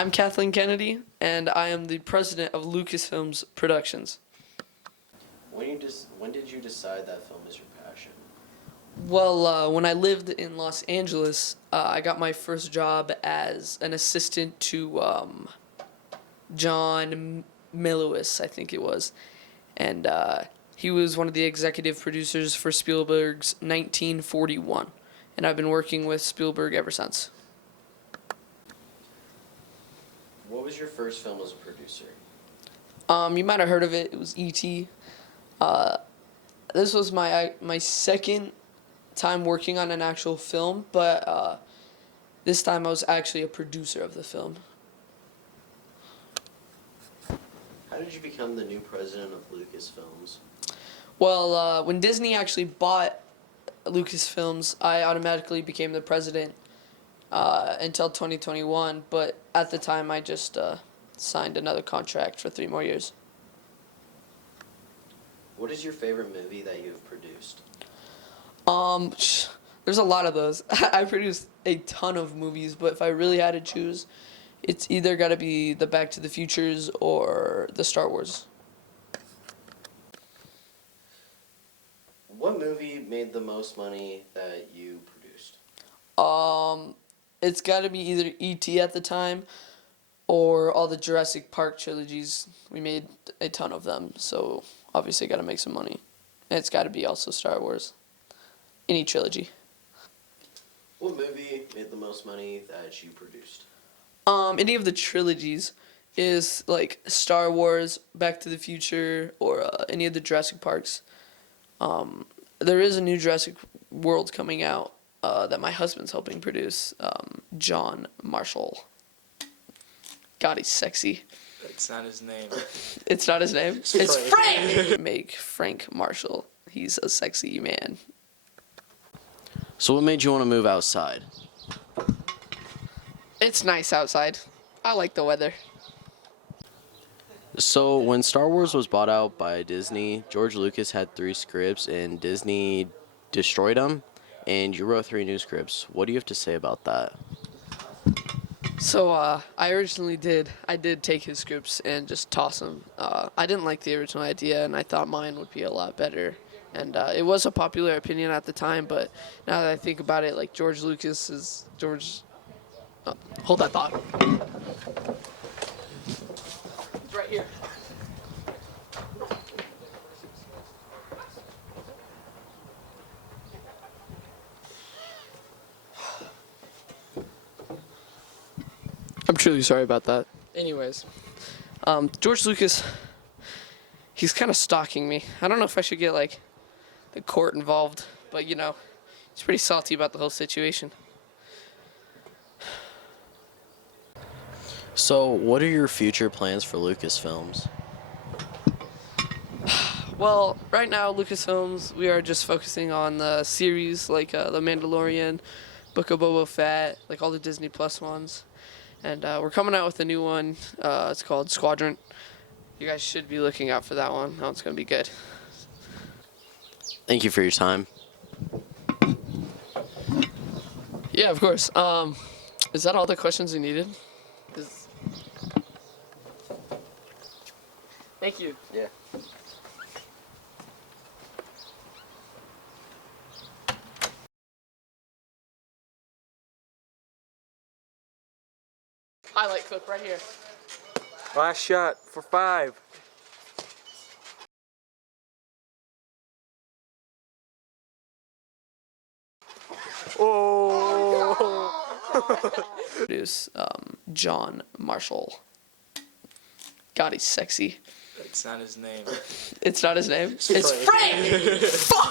I'm Kathleen Kennedy, and I am the president of Lucasfilms Productions. When did you decide that film is your passion? Well, when I lived in Los Angeles, I got my first job as an assistant to John Milius, I think it was. And he was one of the executive producers for Spielberg's 1941. And I've been working with Spielberg ever since. What was your first film as a producer? You might have heard of it. It was E.T. This was my second time working on an actual film, but this time I was actually a producer of the film. How did you become the new president of Lucasfilms? Well, when Disney actually bought Lucasfilms, I automatically became the president until 2021, but at the time I just signed another contract for 3 more years. What is your favorite movie that you have produced? There's a lot of those. I produced a ton of movies, but if I really had to choose, it's either got to be the Back to the Futures or the Star Wars. What movie made the most money that you produced? It's got to be either E.T. at the time or all the Jurassic Park trilogies. We made a ton of them, so obviously got to make some money. And it's got to be also Star Wars. Any trilogy. What movie made the most money that you produced? Any of the trilogies is like Star Wars, Back to the Future, or any of the Jurassic Parks. There is a new Jurassic World coming out that my husband's helping produce, John Marshall. God, he's sexy. That's not his name. It's not his name? It's Frank! Make Frank Marshall. He's a sexy man. So what made you want to move outside? It's nice outside. I like the weather. So when Star Wars was bought out by Disney, George Lucas had 3 scripts and Disney destroyed them, and you wrote 3 new scripts. What do you have to say about that? So I originally did take his scripts and just toss them. I didn't like the original idea, and I thought mine would be a lot better. And it was a popular opinion at the time, but now that I think about it, like George Lucas is George. Oh, hold that thought. It's right here. I'm truly sorry about that. Anyways, George Lucas, he's kind of stalking me. I don't know if I should get like the court involved, but you know, he's pretty salty about the whole situation. So what are your future plans for Lucasfilms? Well, right now, Lucasfilms, we are just focusing on the series like The Mandalorian, Book of Boba Fett, like all the Disney Plus ones. And we're coming out with a new one. It's called Squadron. You guys should be looking out for that one. Oh, it's going to be good. Thank you for your time. Yeah, of course. Is that all the questions you needed? Thank you. Yeah. Highlight clip right here. Last shot for 5. Oh! Produce John Marshall. God, he's sexy. That's not his name. It's not his name? It's Frank!